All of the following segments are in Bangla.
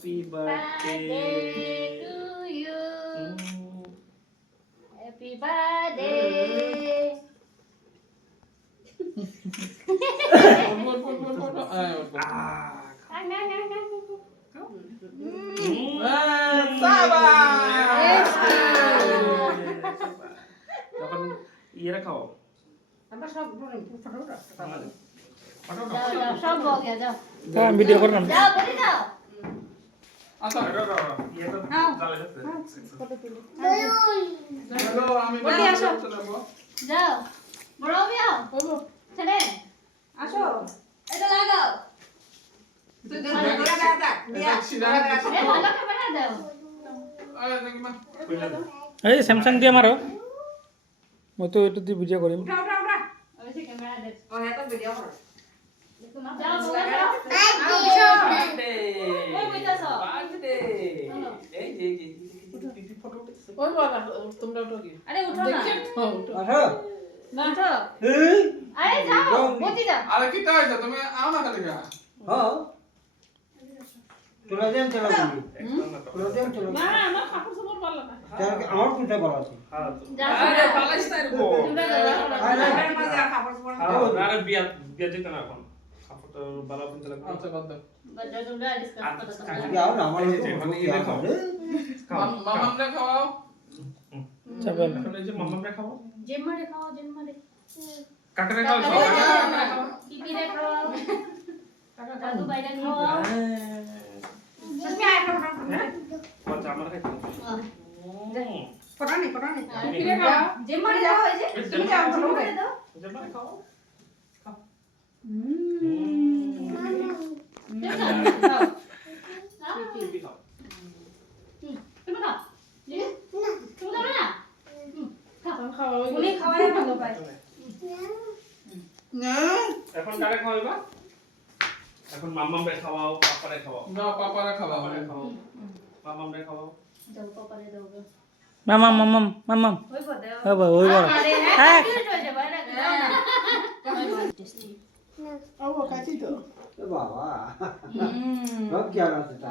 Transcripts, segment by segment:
Happy birthday to you. Happy birthday. যখন ইয়েরা খাও আমরা সব ফটো সব हो गया जाओ হ্যাঁ ভিডিও করলাম जाओ बोली जाओ আচ্ছা ইয়ে তো জ্বালা যাচ্ছে ফটো তুলি হ্যালো আমি বলি আসো। जाओ बड़ो भी आओ चले আসো এটা লাগাও তুই ধরে দাদা দিয়া ए भालो के बना दो এই স্যামসাং দিয়ে মারো মই তো এটা দিয়ে ভিডিও করিম উঠা উঠা উঠা ऐसे कैमरा दे ও হ্যাঁ তো ভিডিও করো जाओ बोलो जाओ বার্থডে ওই কইতাছো বার্থডে এই যে পিপি ফটো উঠেছে ওই বাবা তোমরা ওটা কি अरे उठो ना আসো ना उठो এই अरे जाओ बोती जाओ আরে কি হইছে তুমি আও না খালি হ্যাঁ তোরা দেন তোরা দিবি একদম না তোরা দেন তোরা না আমার কাপড় সাপড় ভালো না আমার কোনটা বলা আছে जाओ আরে পালাইস না রে গো তোমরা যাও আমার মাঝে কাপড় পরে আরে বিয়া বিয়া যেতে না এখন কাপড়টা ভালো করে চলে আচ্ছা বাদ দাও बच्चा तुमरा डिस्कस करो যাও না আমার মামাম রে খাওয়াও চাবেন এখন এই যে মাম্মামরে খাও जेम्मा रे खाओ जेम्मा रे কাকরে খাও पीपी रे खाओ दादू भाईरा खाओ তুমি আয় ফটো আচ্ছা আমার খাইতে ফটো নেই ফিরে খাও जेम्मा रे जाओ ऐसे তুমি যাও ফটো रे दो যে মানে খাও খাও खाओ পিপি খাও तुम खाओ ये तुम खाओ ना খাওয়া উনি খাওয়াই ভালো পায় না এখন কারে খাওয়াইবা এখন মাম্মামরে খাওয়াও পাপারে খাওয়াও না পাপারা খাওয়াও পাপারে খাওয়াও মাম্মামরে খাওয়াও जाओ पापा रे दो মামাম মামাম মামাম ওই পদে ও বাবা ওই বড় আরে হ্যাঁ কিউট হয়েছে বাইরে দাও না ও খাচ্ছি তো বাবা সব কি আর আছে তা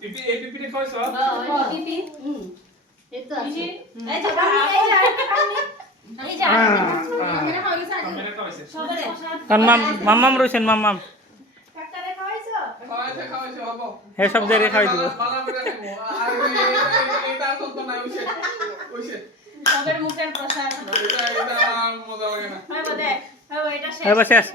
পিপি এই পিপিরে খাওয়াইছ বাহ পিপি এই তো আছে এই যে এই যে এই যে মেরে খাওয়াই সাথে আমরা খাওয়াইছে সবারে কারণ মামাম রইছেন মামাম কাকারে খাওয়াইছো খাওয়াইছে হবো হে সব দিয়ে খাই দিব বালা করে দেবো আর এটা তো না ওইছে সবার মুখের প্রসাদ এটা মজা লাগে না হয় বদে হয় এটা শেষ এবার শেষ